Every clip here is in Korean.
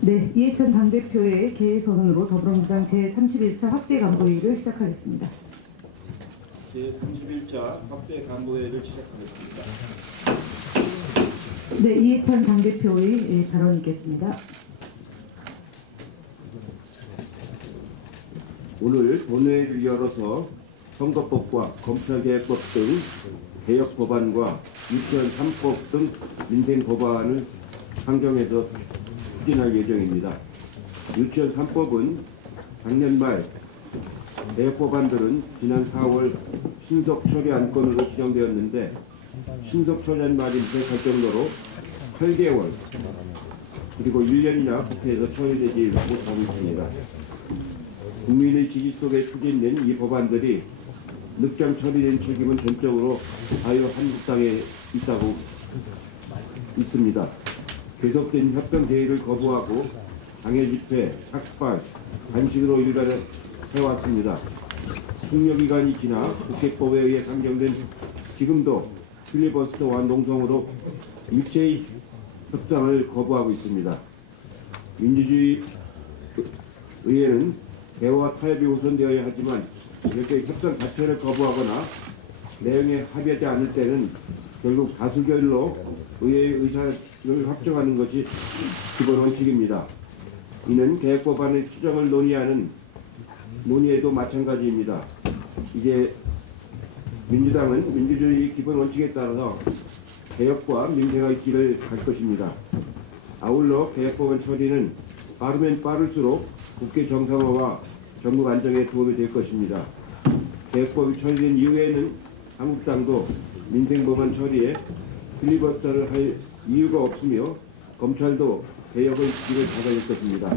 네, 이해찬 당대표의 개의선언으로 더불어민주당 제31차 확대간부회의를 시작하겠습니다. 제31차 확대간부회의를 시작하겠습니다. 네, 이해찬 당대표의 발언이 있겠습니다. 오늘 본회의를 열어서 선거법과 검찰개혁법 등 개혁 법안과 유치원 3법 등 민생 법안을 상정해서 추진할 예정입니다. 유치원 3법은 작년 말 개혁 법안들은 지난 4월 신속 처리 안건으로 지정되었는데 신속 처리한 말인데 갈 정도로 8개월 그리고 1년이나 국회에서 처리되지 못하고 있습니다. 국민의 지지 속에 추진된 이 법안들이 늦장 처리된 책임은 전적으로 자유한국당에 있다고 있습니다. 계속된 협정 제의를 거부하고 당일 집회, 삭발, 단식으로 일관을 해왔습니다. 숙려기간이 지나 국회법에 의해 상정된 지금도 필리버스터와 농성으로 일체의 협상을 거부하고 있습니다. 민주주의 의회는 대화와 타협이 우선되어야 하지만 이렇게 협상 자체를 거부하거나 내용에 합의하지 않을 때는 결국 다수결로 의회의 의사를 확정하는 것이 기본 원칙입니다. 이는 개혁법안의 추정을 논의에도 마찬가지입니다. 이제 민주당은 민주주의 기본 원칙에 따라서 개혁과 민생의 길을 갈 것입니다. 아울러 개혁법안 처리는 빠르면 빠를수록 국회 정상화와 정국 안정에 도움이 될 것입니다. 개혁법이 처리된 이후에는 한국당도 민생법안 처리에 필리버스터를 할 이유가 없으며 검찰도 개혁의 길을 닫아낼 것입니다.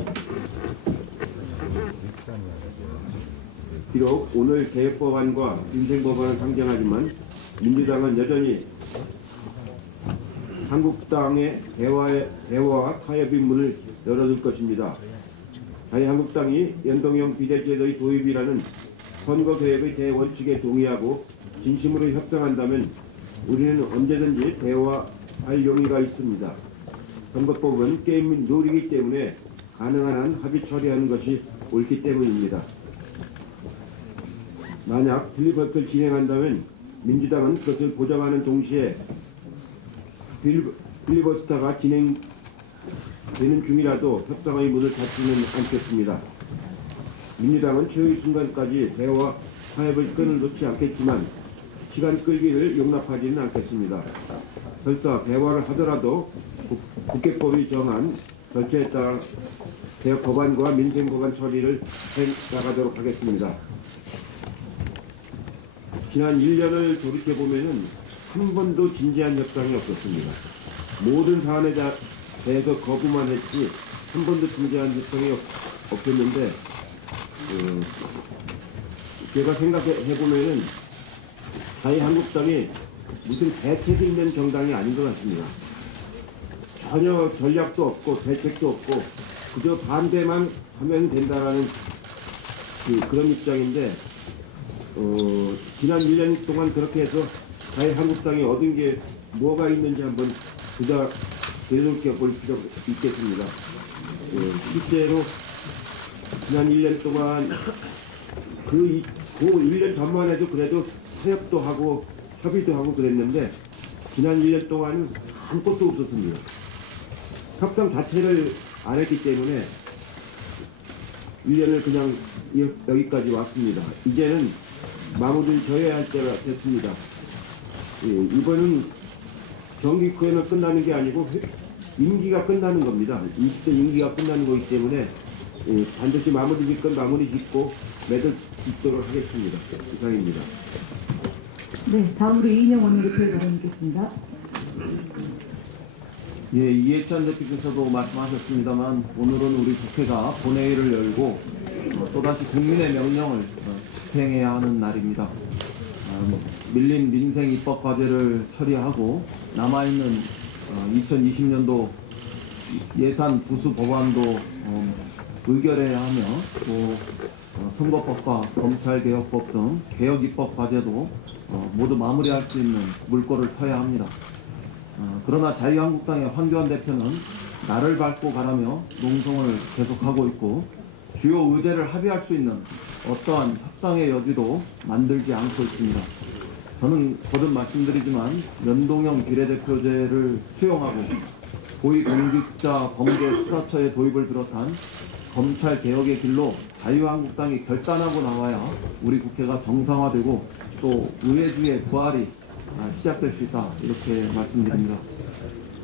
비록 오늘 개혁법안과 민생법안을 상정하지만 민주당은 여전히 한국당의 대화와 타협의 문을 열어둘 것입니다. 자유한국당이 연동형 비례제도의 도입이라는 선거개혁의 대원칙에 동의하고 진심으로 협상한다면 우리는 언제든지 대화할 용의가 있습니다. 선거법은 게임 및 룰이기 때문에 가능한 한 합의 처리하는 것이 옳기 때문입니다. 만약 필리버스터를 진행한다면 민주당은 그것을 보장하는 동시에 필리버스터가 진행되는 중이라도 협상의 문을 닫지는 않겠습니다. 민주당은 최후의 순간까지 대화 타협의 끈을 놓지 않겠지만 시간 끌기를 용납하지는 않겠습니다. 설사 대화를 하더라도 국회법이 정한 절차에 따라 개혁 법안과 민생 법안 처리를 해나가도록 하겠습니다. 지난 1년을 돌이켜보면 한 번도 진지한 협상이 없었습니다. 모든 사안에 대해서 거부만 했지 한 번도 진지한 협상이 없었는데 제가 생각해보면은 자유한국당이 무슨 대책이 있는 정당이 아닌 것 같습니다. 전혀 전략도 없고 대책도 없고 그저 반대만 하면 된다라는 그런 입장인데 지난 1년 동안 그렇게 해서 자유한국당이 얻은 게 뭐가 있는지 한번 되돌아볼 필요가 있겠습니다. 실제로 지난 1년 동안 그 1년 전만 해도 그래도 타협도 하고 협의도 하고 그랬는데 지난 1년 동안은 아무것도 없었습니다. 협상 자체를 안 했기 때문에 1년을 그냥 여기까지 왔습니다. 이제는 마무리를 져야 할 때가 됐습니다. 이번은 정기국회는 끝나는 게 아니고 임기가 끝나는 겁니다. 20대 임기가 끝나는 거기 때문에 반드시 마무리 짓건 마무리 짓고 매듭 짓도록 하겠습니다. 이상입니다. 네, 다음으로 이인영 원내대표의 발언이 있겠습니다. 예, 이해찬 대표께서도 말씀하셨습니다만 오늘은 우리 국회가 본회의를 열고 또다시 국민의 명령을 집행해야 하는 날입니다. 밀린 민생 입법 과제를 처리하고 남아있는 2020년도 예산 부수 법안도 의결해야 하며 또 선거법과 검찰개혁법 등 개혁 입법 과제도 모두 마무리할 수 있는 물꼬를 터야 합니다. 그러나 자유한국당의 황교안 대표는 나를 밟고 가라며 농성을 계속하고 있고 주요 의제를 합의할 수 있는 어떠한 협상의 여지도 만들지 않고 있습니다. 저는 거듭 말씀드리지만 연동형 비례대표제를 수용하고 고위공직자 범죄 수사처의 도입을 비롯한 검찰 개혁의 길로 자유한국당이 결단하고 나와야 우리 국회가 정상화되고 또 의회주의 부활이 시작될 수 있다, 이렇게 말씀드립니다.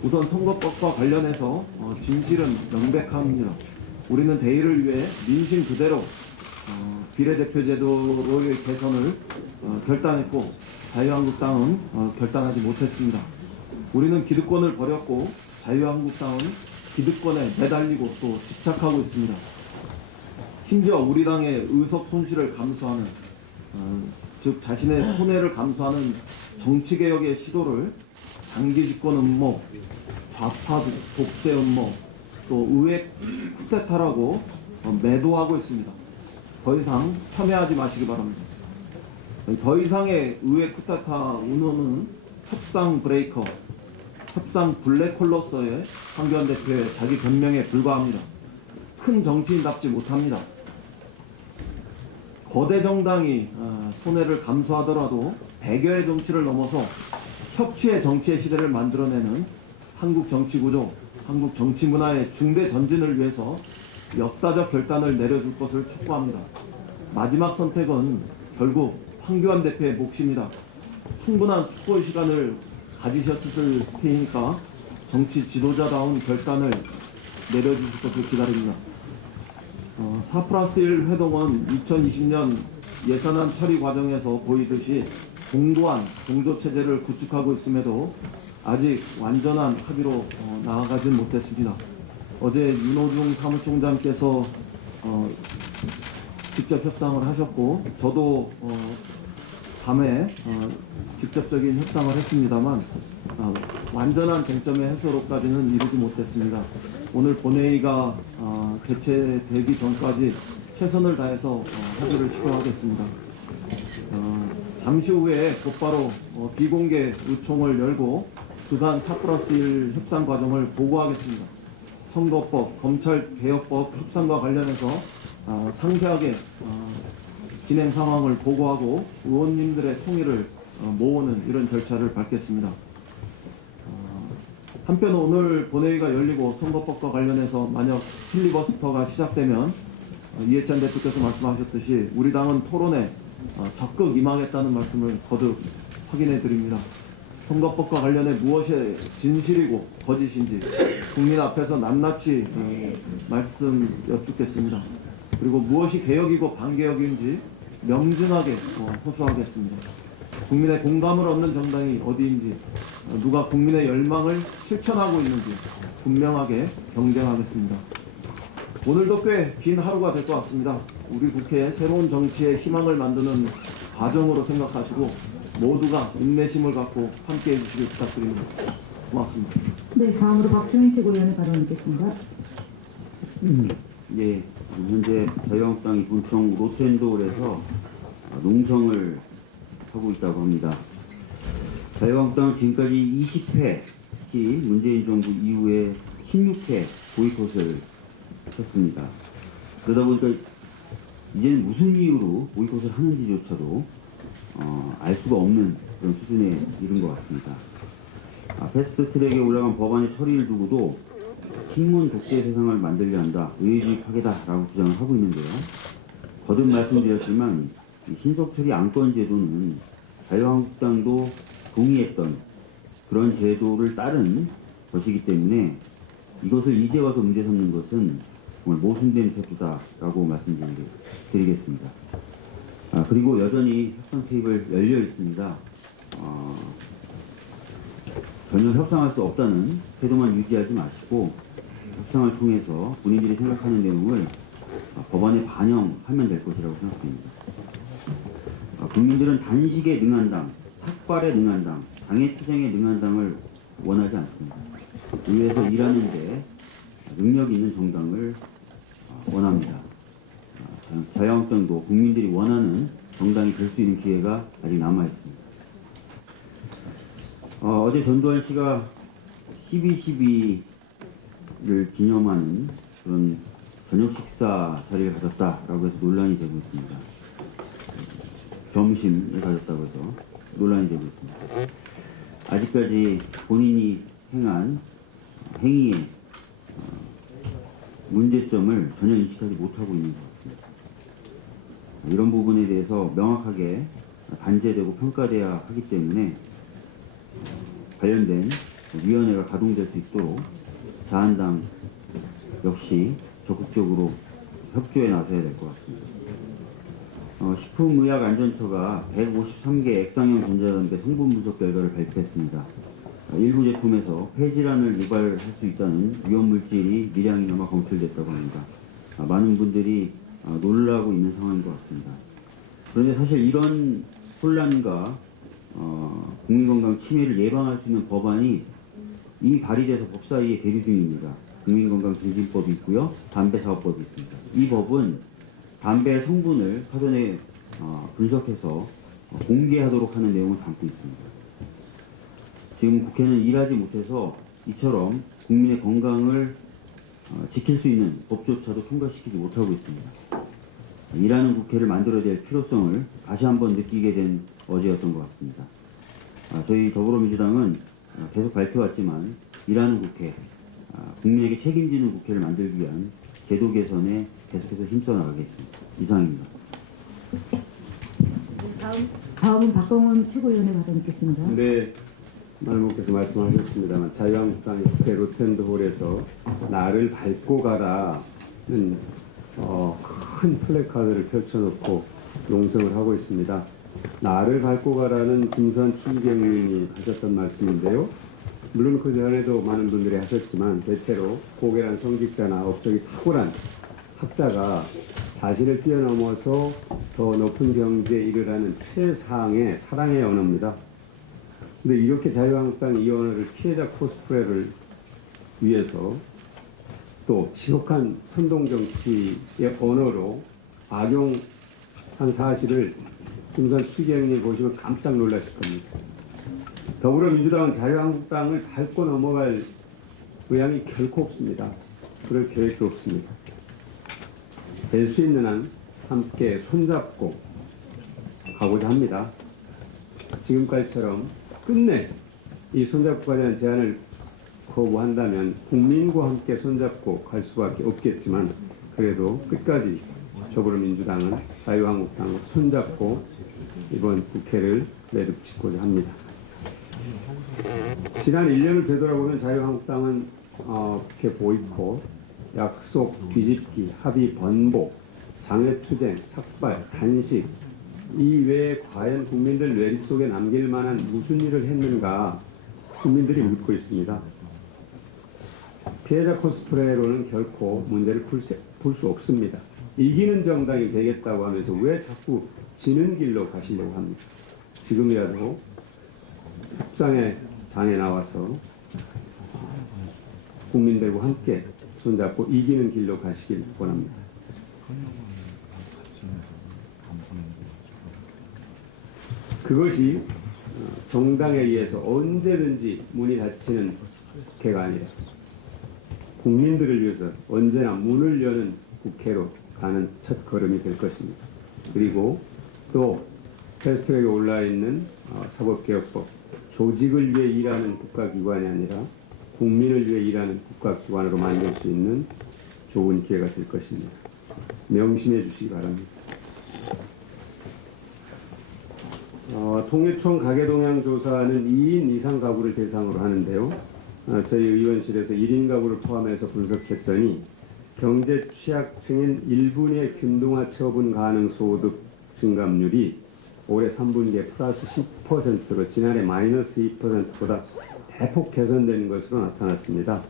우선 선거법과 관련해서 진실은 명백합니다. 우리는 대의를 위해 민심 그대로 비례대표 제도의 개선을 결단했고 자유한국당은 결단하지 못했습니다. 우리는 기득권을 버렸고 자유한국당은 기득권에 매달리고 또 집착하고 있습니다. 심지어 우리 당의 의석 손실을 감수하는 즉 자신의 손해를 감수하는 정치개혁의 시도를 장기 집권 음모, 좌파 독재 음모, 또 의회 쿠데타라고 매도하고 있습니다. 더 이상 폄훼하지 마시기 바랍니다. 더 이상의 의회 쿠데타 운운은 협상 브레이커, 협상 블랙홀로서의 황교안 대표의 자기 변명에 불과합니다. 큰 정치인답지 못합니다. 거대 정당이 손해를 감수하더라도 배결의 정치를 넘어서 협치의 정치의 시대를 만들어내는 한국 정치 구조, 한국 정치 문화의 중대 전진을 위해서 역사적 결단을 내려줄 것을 촉구합니다. 마지막 선택은 결국 황교안 대표의 몫입니다. 충분한 숙고의 시간을 가지셨을 테니까 정치 지도자다운 결단을 내려주실 것을 기다립니다. 4+1 회동은 2020년 예산안 처리 과정에서 보이듯이 공도한 공조체제를 구축하고 있음에도 아직 완전한 합의로 나아가지 못했습니다. 어제 윤호중 사무총장께서 직접 협상을 하셨고 저도 밤에 직접적인 협상을 했습니다만 완전한 쟁점의 해소로까지는 이르지 못했습니다. 오늘 본회의가 개최되기 전까지 최선을 다해서 합의를 시도하겠습니다. 잠시 후에 곧바로 비공개 의총을 열고 그간 4+1 협상 과정을 보고하겠습니다. 선거법, 검찰개혁법 협상과 관련해서 상세하게 진행 상황을 보고하고 의원님들의 통의를 모으는 이런 절차를 밟겠습니다. 한편 오늘 본회의가 열리고 선거법과 관련해서 만약 필리버스터가 시작되면 이해찬 대표께서 말씀하셨듯이 우리 당은 토론에 적극 임하겠다는 말씀을 거듭 확인해 드립니다. 선거법과 관련해 무엇이 진실이고 거짓인지 국민 앞에서 낱낱이 말씀 여쭙겠습니다. 그리고 무엇이 개혁이고 반개혁인지 명징하게 호소하겠습니다. 국민의 공감을 얻는 정당이 어디인지, 누가 국민의 열망을 실천하고 있는지 분명하게 경쟁하겠습니다. 오늘도 꽤 긴 하루가 될 것 같습니다. 우리 국회의 새로운 정치의 희망을 만드는 과정으로 생각하시고 모두가 인내심을 갖고 함께해 주시길 부탁드립니다. 고맙습니다. 네, 다음으로 박주민 최고위원의 발언 듣겠습니다. 예, 현재 자유한국당이 본청 로텐도울에서 농성을 하고 있다고 합니다. 자유한국당은 지금까지 20회, 특히 문재인 정부 이후에 16회 보이콧을 했습니다. 그러다 보니까 이제는 무슨 이유로 보이콧을 하는지조차도 알 수가 없는 그런 수준에 이른 것 같습니다. 패스트트랙에 올라간 법안의 처리를 두고도 식문 독재 세상을 만들려 한다, 의회주의 파괴다라고 주장을 하고 있는데요. 거듭 말씀드렸지만 신속처리 안건 제도는 자유한국당도 동의했던 그런 제도를 따른 것이기 때문에 이것을 이제 와서 문제 삼는 것은 정말 모순된 태도다라고 말씀드리겠습니다. 그리고 여전히 협상 테이블 열려 있습니다. 전혀 협상할 수 없다는 태도만 유지하지 마시고 협상을 통해서 본인들이 생각하는 내용을 법안에 반영하면 될 것이라고 생각합니다. 국민들은 단식에 능한 당, 삭발에 능한 당, 장애투쟁에 능한 당을 원하지 않습니다. 의회에서 일하는데 능력 있는 정당을 원합니다. 자유한국당도 국민들이 원하는 정당이 될 수 있는 기회가 아직 남아 있습니다. 어제 전두환 씨가 12.12를 기념하는 그런 저녁 식사 자리를 가졌다라고 해서 논란이 되고 있습니다. 점심을 가졌다고 해서 논란이 되고 있습니다. 아직까지 본인이 행한 행위의 문제점을 전혀 인식하지 못하고 있는 것 같습니다. 이런 부분에 대해서 명확하게 단죄되고 평가돼야 하기 때문에 관련된 위원회가 가동될 수 있도록 자한당 역시 적극적으로 협조에 나서야 될 것 같습니다. 식품의약안전처가 153개 액상형 전자담배 성분 분석 결과를 발표했습니다. 일부 제품에서 폐질환을 유발할 수 있다는 위험물질이 미량이나마 검출됐다고 합니다. 많은 분들이 놀라고 있는 상황인 것 같습니다. 그런데 사실 이런 혼란과 국민건강 침해를 예방할 수 있는 법안이 이미 발의돼서 법사위에 계류 중입니다. 국민건강증진법이 있고요. 담배사업법이 있습니다. 이 법은 담배 성분을 사전에 분석해서 공개하도록 하는 내용을 담고 있습니다. 지금 국회는 일하지 못해서 이처럼 국민의 건강을 지킬 수 있는 법조차도 통과시키지 못하고 있습니다. 일하는 국회를 만들어야 될 필요성을 다시 한번 느끼게 된 어제였던 것 같습니다. 저희 더불어민주당은 계속 밝혀왔지만 일하는 국회, 국민에게 책임지는 국회를 만들기 위한 제도 개선에 계속해서 힘써 나가겠습니다. 이상입니다. 다음은 박광원 최고위원회 받아뵙겠습니다. 네, 말목께서 말씀하셨습니다만 자유한국당이 국회 로텐드홀에서 나를 밟고 가라는 큰 플래카드를 펼쳐놓고 농성을 하고 있습니다. 나를 밟고 가라는 김선 추기경님이 하셨던 말씀인데요. 물론 그 전에도 많은 분들이 하셨지만 대체로 고결한 성직자나 업적이 탁월한 학자가 자신을 뛰어넘어서 더 높은 경지에 이르라는 최상의 사랑의 언어입니다. 근데 이렇게 자유한국당 이 언어를 피해자 코스프레를 위해서 또 지독한 선동정치의 언어로 악용한 사실을 김선 추기경님 보시면 깜짝 놀라실 겁니다. 더불어민주당은 자유한국당을 밟고 넘어갈 의향이 결코 없습니다. 그럴 계획도 없습니다. 될 수 있는 한 함께 손잡고 가고자 합니다. 지금까지처럼 끝내 이 손잡고 가자는 제안을 거부한다면 국민과 함께 손잡고 갈 수밖에 없겠지만 그래도 끝까지 더불어민주당은 자유한국당을 손잡고 이번 국회를 매듭짓고자 합니다. 지난 1년을 되돌아보면 자유한국당은 국회 보이콧, 약속 뒤집기, 합의 번복, 장외투쟁, 삭발, 단식 이 외에 과연 국민들 머릿속에 남길 만한 무슨 일을 했는가 국민들이 묻고 있습니다. 피해자 코스프레로는 결코 문제를 풀 수 없습니다. 이기는 정당이 되겠다고 하면서 왜 자꾸 지는 길로 가시려고 합니까? 지금이라도 협상의 장에 나와서 국민들과 함께 손잡고 이기는 길로 가시길 원합니다. 그것이 정당에 의해서 언제든지 문이 닫히는 국회가 아니라 국민들을 위해서 언제나 문을 여는 국회로 가는 첫 걸음이 될 것입니다. 그리고 또 패스트트랙에 올라 있는 사법개혁법, 조직을 위해 일하는 국가기관이 아니라 국민을 위해 일하는 국가기관으로 만들 수 있는 좋은 기회가 될 것입니다. 명심해 주시기 바랍니다. 통일청 가계동향 조사는 2인 이상 가구를 대상으로 하는데요. 저희 의원실에서 1인 가구를 포함해서 분석했더니 경제 취약층인 1분의 균등화 처분 가능 소득 증감률이 올해 3분기에 플러스 10%로 지난해 마이너스 2%보다 대폭 개선되는 것으로 나타났습니다.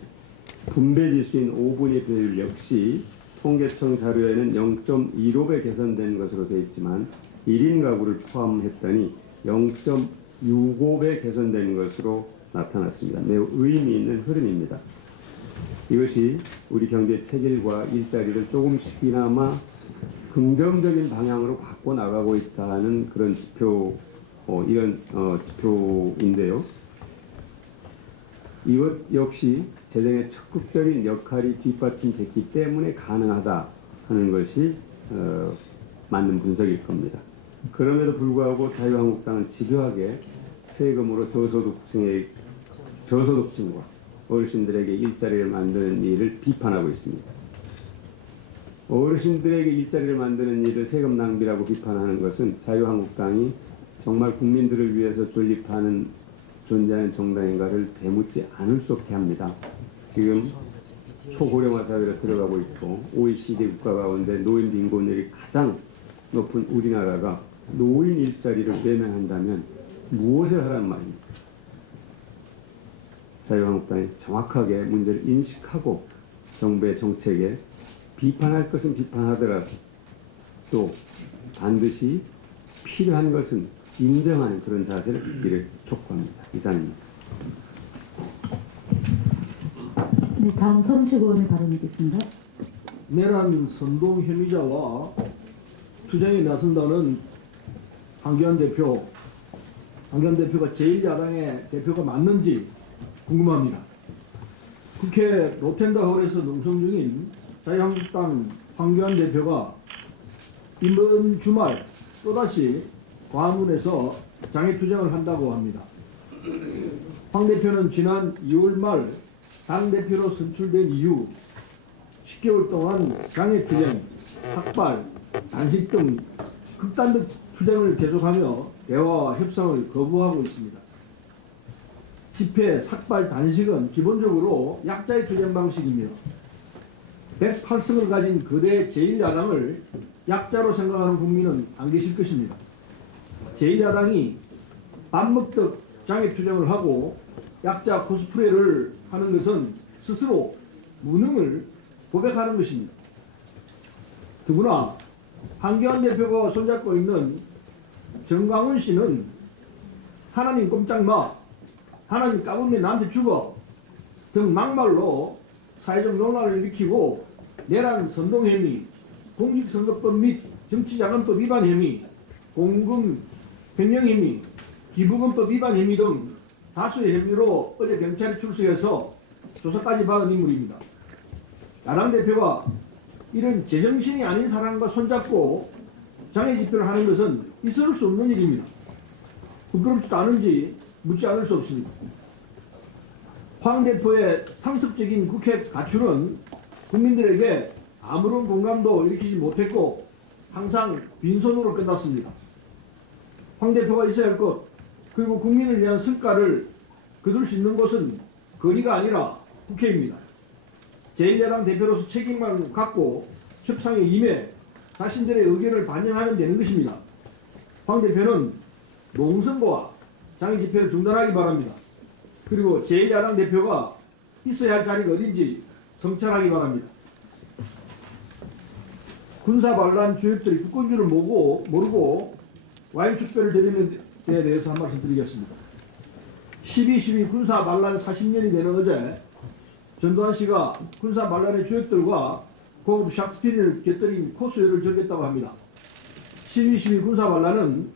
분배지수인 5분위 비율 역시 통계청 자료에는 0.15배 개선된 것으로 되어 있지만 1인 가구를 포함했더니 0.65배 개선된 것으로 나타났습니다. 매우 의미 있는 흐름입니다. 이것이 우리 경제 체질과 일자리를 조금씩이나마 긍정적인 방향으로 바꿔 나가고 있다는 그런 지표인데요. 이것 역시 재정의 적극적인 역할이 뒷받침됐기 때문에 가능하다 하는 것이 맞는 분석일 겁니다. 그럼에도 불구하고 자유한국당은 집요하게 세금으로 저소득층과 어르신들에게 일자리를 만드는 일을 비판하고 있습니다. 어르신들에게 일자리를 만드는 일을 세금 낭비라고 비판하는 것은 자유한국당이 정말 국민들을 위해서 존재하는 정당인가를 되묻지 않을 수 없게 합니다. 지금 초고령화 사회로 들어가고 있고 OECD 국가 가운데 노인 빈곤율이 가장 높은 우리나라가 노인 일자리를 외면한다면 무엇을 하란 말입니까? 자유한국당이 정확하게 문제를 인식하고 정부의 정책에 비판할 것은 비판하더라도 또 반드시 필요한 것은 인정하는 그런 자세를 있기를 촉구합니다. 이상입니다. 네, 다음 서른채 의원의 발언 있겠습니다. 내란 선동 혐의자와 투쟁에 나선다는 황교안 대표가 제1야당의 대표가 맞는지 궁금합니다. 국회 로텐다홀에서 농성 중인 자유한국당 황교안 대표가 이번 주말 또다시 광화문에서 장애투쟁을 한다고 합니다. 황 대표는 지난 2월 말 당대표로 선출된 이후 10개월 동안 장애투쟁, 삭발, 단식 등 극단적 투쟁을 계속하며 대화와 협상을 거부하고 있습니다. 집회, 삭발, 단식은 기본적으로 약자의 투쟁 방식이며 108석을 가진 거대 제1야당을 약자로 생각하는 국민은 안 계실 것입니다. 제1야당이 밥 먹듯 장애투쟁을 하고 약자 코스프레를 하는 것은 스스로 무능을 고백하는 것입니다. 더구나 황교안 대표가 손잡고 있는 정광훈 씨는 하나님 꼼짝 마, 하나님 까불면 나한테 죽어 등 막말로 사회적 논란을 일으키고 내란 선동 혐의, 공직선거법 및 정치자금법 위반 혐의, 공금 횡령 혐의, 기부금법 위반 혐의 등 다수의 혐의로 어제 경찰에 출석해서 조사까지 받은 인물입니다. 야당 대표가 이런 제정신이 아닌 사람과 손잡고 장애 집회를 하는 것은 있을 수 없는 일입니다. 부끄럽지도 않은지 묻지 않을 수 없습니다. 황 대표의 상습적인 국회 가출은 국민들에게 아무런 공감도 일으키지 못했고 항상 빈손으로 끝났습니다. 황 대표가 있어야 할 것, 그리고 국민을 위한 성과를 거둘 수 있는 곳은 거리가 아니라 국회입니다. 제1야당 대표로서 책임을 갖고 협상에 임해 자신들의 의견을 반영하면 되는 것입니다. 황 대표는 농선거와 장애 집회를 중단하기 바랍니다. 그리고 제1야당 대표가 있어야 할 자리가 어딘지 성찰하기 바랍니다. 군사반란 주역들이 국권주를 모르고 와인 축배를 드리는 데에 대해서 한 말씀 드리겠습니다. 12.12 군사반란 40년이 되는 어제 전두환 씨가 군사반란의 주역들과 고급 샥스피를 곁들인 코스요를 즐겼다고 합니다. 12.12 군사반란은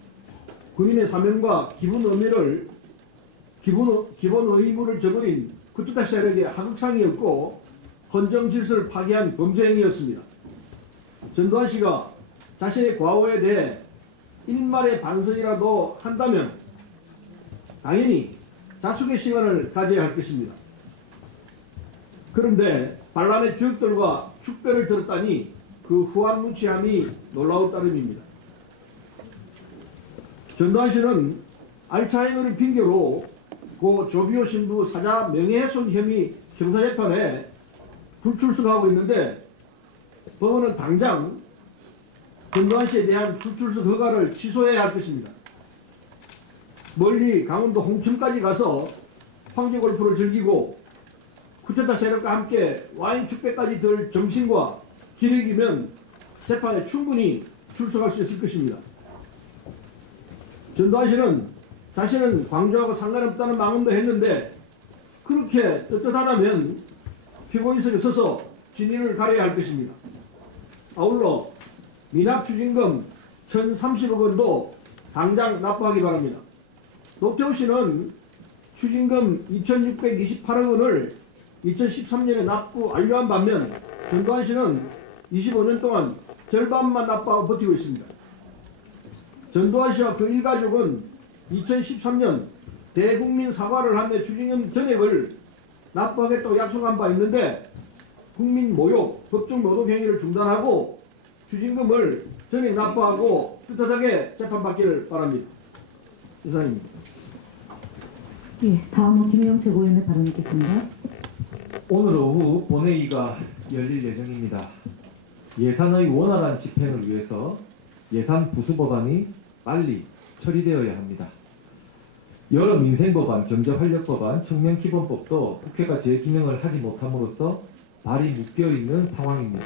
군인의 사명과 기본 의무를 저버린 쿠데타 세력의 하극상이었고 헌정 질서를 파괴한 범죄 행위였습니다. 전두환 씨가 자신의 과오에 대해 일말의 반성이라도 한다면 당연히 자숙의 시간을 가져야 할 것입니다. 그런데 반란의 주역들과 축배를 들었다니 그 후한무치함이 놀라울 따름입니다. 전두환 씨는 알츠하이머를 핑계로 고 조비오 신부 사자 명예훼손 혐의 형사재판에 불출석하고 있는데 법원은 당장 전두환 씨에 대한 불출석 허가를 취소해야 할 것입니다. 멀리 강원도 홍천까지 가서 황제 골프를 즐기고 쿠데타 세력과 함께 와인 축배까지 들 정신과 기력이면 재판에 충분히 출석할 수 있을 것입니다. 전두환 씨는 자신은 광주하고 상관없다는 망언도 했는데 그렇게 떳떳하다면 피고인석에 서서 진위를 가려야 할 것입니다. 아울러 미납 추징금 1,030억 원도 당장 납부하기 바랍니다. 노태우 씨는 추징금 2,628억 원을 2013년에 납부 완료한 반면 전두환 씨는 25년 동안 절반만 납부하고 버티고 있습니다. 전두환 씨와 그 일가족은 2013년 대국민 사과를 하며 추징금 전액을 납부하겠다고 약속한 바 있는데 국민 모욕, 법정 모독 행위를 중단하고 추징금을 전액 납부하고 떳떳하게 재판받기를 바랍니다. 이상입니다. 예, 다음은 김혜영 최고위원의 발언 있겠습니다. 오늘 오후 본회의가 열릴 예정입니다. 예산의 원활한 집행을 위해서 예산 부수 법안이 빨리 처리되어야 합니다. 여러 민생법안, 경제활력법안, 청년기본법도 국회가 제 기능을 하지 못함으로써 발이 묶여있는 상황입니다.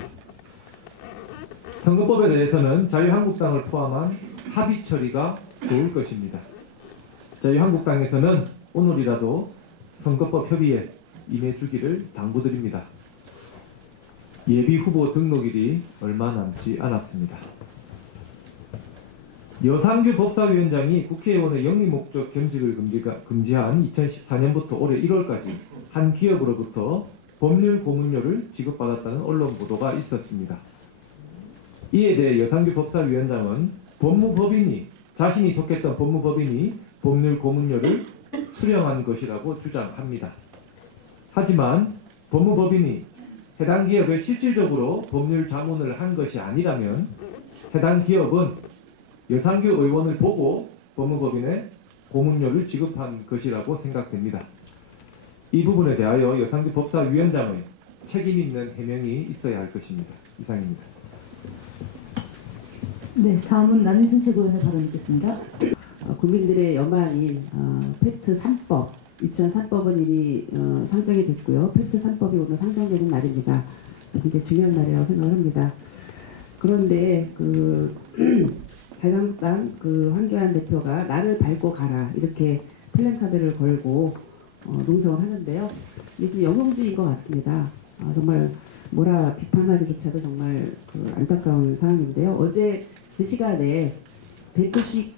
선거법에 대해서는 자유한국당을 포함한 합의 처리가 좋을 것입니다. 자유한국당에서는 오늘이라도 선거법 협의에 임해주기를 당부드립니다. 예비 후보 등록일이 얼마 남지 않았습니다. 여상규 법사위원장이 국회의원의 영리 목적 겸직을 금지한 2014년부터 올해 1월까지 한 기업으로부터 법률 고문료를 지급받았다는 언론 보도가 있었습니다. 이에 대해 여상규 법사위원장은 자신이 속했던 법무법인이 법률 고문료를 수령한 것이라고 주장합니다. 하지만 법무법인이 해당 기업에 실질적으로 법률 자문을 한 것이 아니라면 해당 기업은 여상규 의원을 보고 법무법인에 고문료를 지급한 것이라고 생각됩니다. 이 부분에 대하여 여상규 법사위원장의 책임 있는 해명이 있어야 할 것입니다. 이상입니다. 네, 다음은 남인순 최고위원의 발언 있겠습니다. 국민들의 염원인 팩트 3법, 2003법은 이미 상정이 됐고요. 팩트 3법이 오늘 상정되는 날입니다. 굉장히 중요한 날이라고 생각을 합니다. 그런데 자유한국당 황교안 대표가 나를 밟고 가라 이렇게 플랜카드를 걸고 농성을 하는데요. 이게 좀 영웅주의인 것 같습니다. 정말 뭐라 비판하기조차도 정말 안타까운 상황인데요. 어제 그 시간에 대표식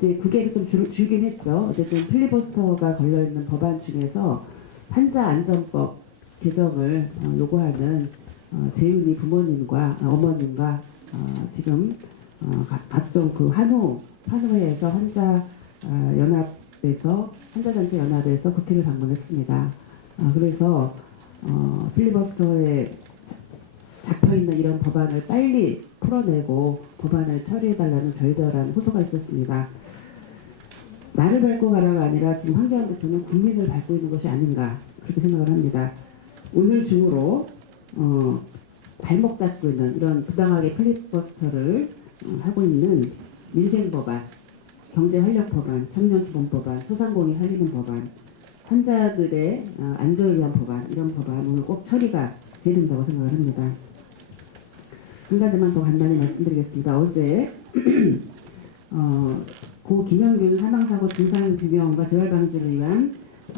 국회에서 좀 줄긴 했죠. 어쨌든 필리버스터가 걸려있는 법안 중에서 환자안전법 개정을 요구하는 재윤이 부모님과 어머님과 지금 각종 환우회에서 환자단체 연합에서 국회를 방문했습니다. 그래서 필리버스터에 잡혀있는 이런 법안을 빨리 풀어내고 법안을 처리해달라는 절절한 호소가 있었습니다. 나를 밟고 가라가 아니라 지금 황교안 대표는 국민을 밟고 있는 것이 아닌가 그렇게 생각을 합니다. 오늘 중으로 발목 잡고 있는 이런 부당하게 필리버스터를 하고 있는 민생법안, 경제활력법안, 청년기본법안, 소상공인 살리는 법안, 환자들의 안전을 위한 법안 이런 법안 오늘 꼭 처리가 돼야 된다고 생각을 합니다. 한 가지만 더 간단히 말씀드리겠습니다. 어제 고 김영균 사망사고 진상규명과 재발방지를 위한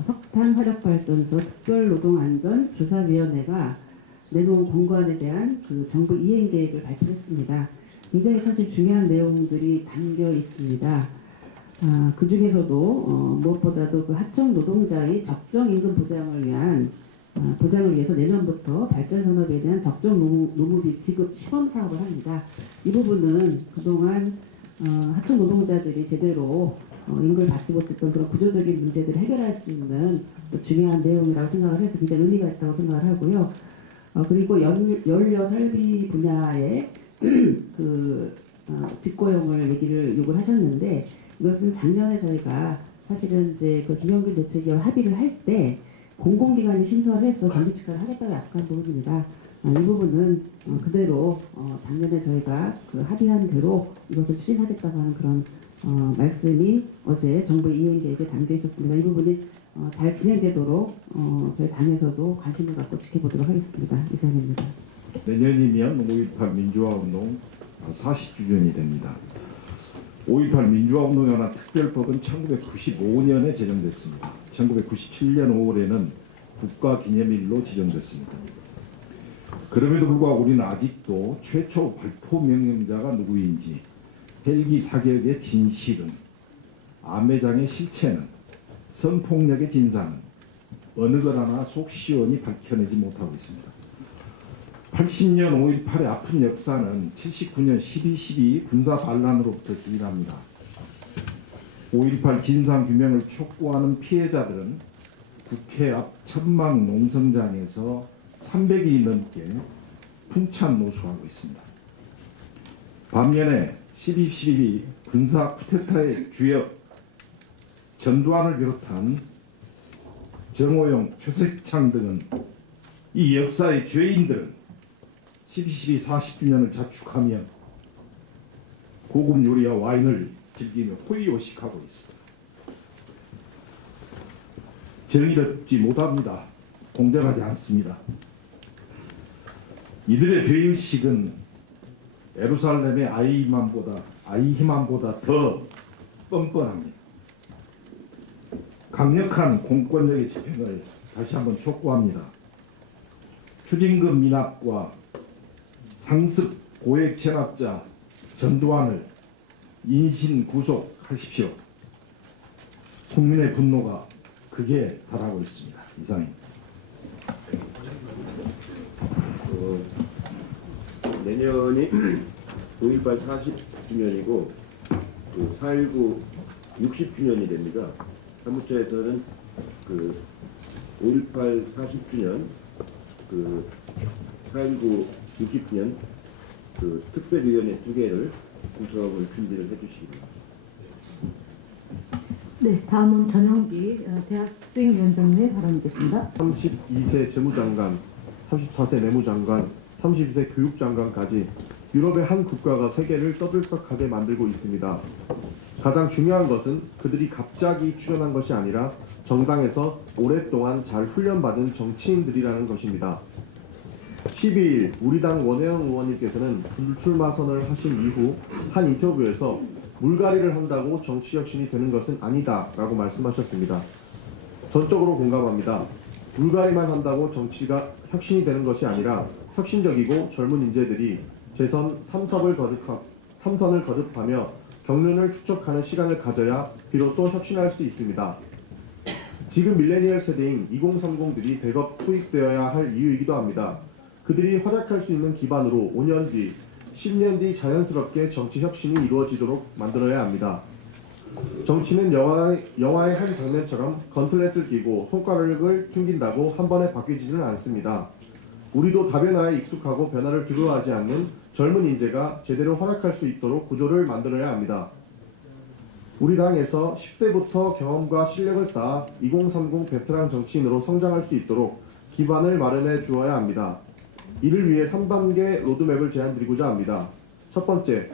석탄화력발전소 특별노동안전조사위원회가 내놓은 권고안에 대한 정부 이행계획을 발표했습니다. 굉장히 사실 중요한 내용들이 담겨 있습니다. 그 중에서도 무엇보다도 하청 노동자의 적정 임금 보장을 위해서 내년부터 발전산업에 대한 적정 노무비 지급 시범 사업을 합니다. 이 부분은 그동안 하청 노동자들이 제대로 임금을 받지 못했던 그런 구조적인 문제들을 해결할 수 있는 또 중요한 내용이라고 생각을 해서 굉장히 의미가 있다고 생각을 하고요. 그리고 연료 설비 분야에 직고용을 요구를 하셨는데 이것은 작년에 저희가 사실은 이제 김영균 대책위와 합의를 할 때 공공기관이 신설을 해서 정규직화를 하겠다고 약속한 부분입니다. 이 부분은 그대로 작년에 저희가 합의한 대로 이것을 추진하겠다고 하는 그런 말씀이 어제 정부 이행계획에 담겨 있었습니다. 이 부분이 잘 진행되도록 저희 당에서도 관심을 갖고 지켜보도록 하겠습니다. 이상입니다. 내년이면 5.18 민주화운동 40주년이 됩니다. 5.18 민주화운동에 관한 특별법은 1995년에 제정됐습니다. 1997년 5월에는 국가기념일로 지정됐습니다. 그럼에도 불구하고 우리는 아직도 최초 발포 명령자가 누구인지, 헬기 사격의 진실은, 암매장의 실체는, 성폭력의 진상은 어느 것 하나 속 시원히 밝혀내지 못하고 있습니다. 80년 5.18의 아픈 역사는 79년 12.12 군사 반란으로부터 기인합니다. 5.18 진상규명을 촉구하는 피해자들은 국회 앞 천막 농성장에서 300일이 넘게 풍찬 노숙하고 있습니다. 반면에 12.12 군사 쿠데타의 주역 전두환을 비롯한 정호영, 최석창 등은 이 역사의 죄인들은 12.12 40주년을 자축하며 고급 요리와 와인을 즐기며 호의호식하고 있습니다. 정의롭지 못합니다. 공정하지 않습니다. 이들의 죄의식은 예루살렘의 아이히만보다 더 뻔뻔합니다. 강력한 공권력의 집행을 다시 한번 촉구합니다. 추징금 미납과 상습 고액 체납자 전두환을 인신 구속하십시오. 국민의 분노가 극에 달하고 있습니다. 이상입니다. 내년이 5.18 40주년이고 4.19 60주년이 됩니다. 사무처에서는 5.18 40주년, 4.19 60주년 특별위원회 2개를 구성을 준비를 해주시기 바랍니다. 네, 다음은 전영기 대학생위원장의 발언이겠습니다. 32세 재무장관, 34세 내무장관, 32세 교육장관까지 유럽의 한 국가가 세계를 떠들썩하게 만들고 있습니다. 가장 중요한 것은 그들이 갑자기 출연한 것이 아니라 정당에서 오랫동안 잘 훈련받은 정치인들이라는 것입니다. 12일 우리 당 원혜영 의원님께서는 불출마 선언을 하신 이후 한 인터뷰에서 물갈이를 한다고 정치 혁신이 되는 것은 아니다 라고 말씀하셨습니다. 전적으로 공감합니다. 물갈이만 한다고 정치가 혁신이 되는 것이 아니라 혁신적이고 젊은 인재들이 재선 3선을 거듭하며 경륜을 축적하는 시간을 가져야 비로소 혁신할 수 있습니다. 지금 밀레니얼 세대인 2030들이 대거 투입되어야 할 이유이기도 합니다. 그들이 활약할 수 있는 기반으로 5년 뒤, 10년 뒤 자연스럽게 정치 혁신이 이루어지도록 만들어야 합니다. 정치는 영화의 한 장면처럼 건틀렛을 끼고 손가락을 튕긴다고 한 번에 바뀌지는 않습니다. 우리도 다변화에 익숙하고 변화를 두려워하지 않는 젊은 인재가 제대로 활약할 수 있도록 구조를 만들어야 합니다. 우리 당에서 10대부터 경험과 실력을 쌓아 2030 베테랑 정치인으로 성장할 수 있도록 기반을 마련해 주어야 합니다. 이를 위해 3단계 로드맵을 제안드리고자 합니다. 첫 번째,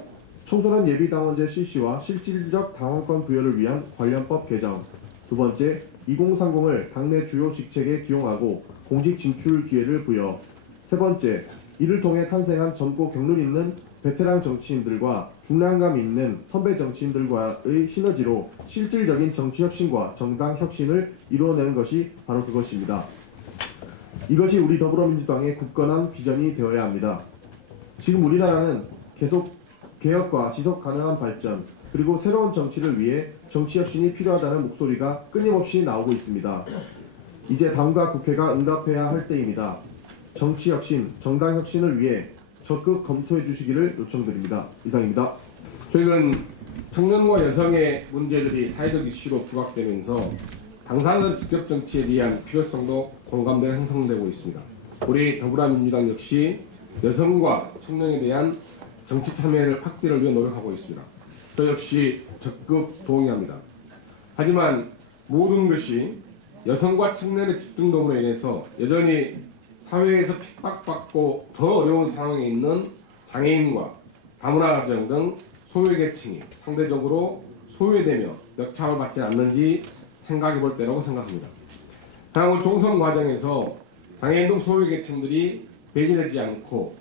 청소년 예비당원제 실시와 실질적 당원권 부여를 위한 관련법 개정. 두 번째, 2030을 당내 주요 직책에 기용하고 공직 진출 기회를 부여. 세 번째, 이를 통해 탄생한 젊고 경륜 있는 베테랑 정치인들과 중량감 있는 선배 정치인들과의 시너지로 실질적인 정치 혁신과 정당 혁신을 이루어내는 것이 바로 그것입니다. 이것이 우리 더불어민주당의 굳건한 비전이 되어야 합니다. 지금 우리나라는 계속 개혁과 지속 가능한 발전 그리고 새로운 정치를 위해 정치 혁신이 필요하다는 목소리가 끊임없이 나오고 있습니다. 이제 당과 국회가 응답해야 할 때입니다. 정치 혁신, 정당 혁신을 위해 적극 검토해 주시기를 요청드립니다. 이상입니다. 최근 청년과 여성의 문제들이 사회적 이슈로 부각되면서 당사자 직접 정치에 대한 필요성도 공감대가 형성되고 있습니다. 우리 더불어민주당 역시 여성과 청년에 대한 정치 참여를 확대를 위해 노력하고 있습니다. 저 역시 적극 동의합니다. 하지만 모든 것이 여성과 청년의 집중도로 인해서 여전히 사회에서 핍박받고 더 어려운 상황에 있는 장애인과 다문화 가정 등 소외계층이 상대적으로 소외되며 역차를 받지 않는지 생각해 볼 때라고 생각합니다. 향후 총선 과정에서 장애인 등 소외계층들이 배제되지 않고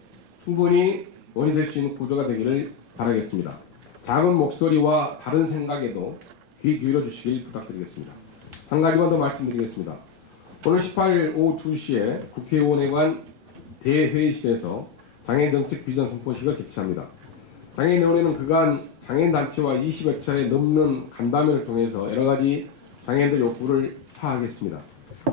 충분히 원인될 수 있는 구조가 되기를 바라겠습니다. 작은 목소리와 다른 생각에도 귀 기울여 주시길 부탁드리겠습니다. 한 가지만 더 말씀드리겠습니다. 오늘 18일 오후 2시에 국회의원회관 대회의실에서 장애인정책 비전 선포식을 개최합니다. 장애인위원회는 그간 장애인단체와 20여 차례 넘는 간담회를 통해서 여러가지 장애인들 욕구를 파악했습니다.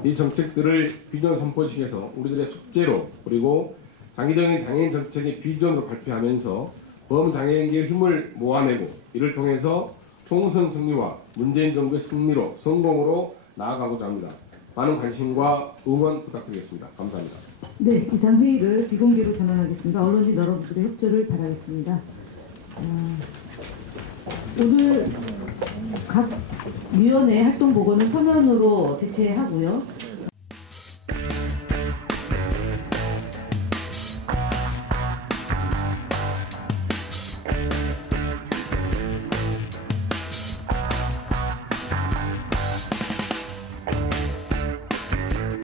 이 정책들을 비전 선포식에서 우리들의 숙제로 그리고 장기적인 장애인 정책의 비전으로 발표하면서 범장애인계의 힘을 모아내고 이를 통해서 총선 승리와 문재인 정부의 승리로 성공으로 나아가고자 합니다. 많은 관심과 응원 부탁드리겠습니다. 감사합니다. 네, 이상 회의를 비공개로 전환하겠습니다. 언론인 여러분들의 협조를 바라겠습니다. 오늘 각 위원회 활동 보고는 서면으로 대체하고요.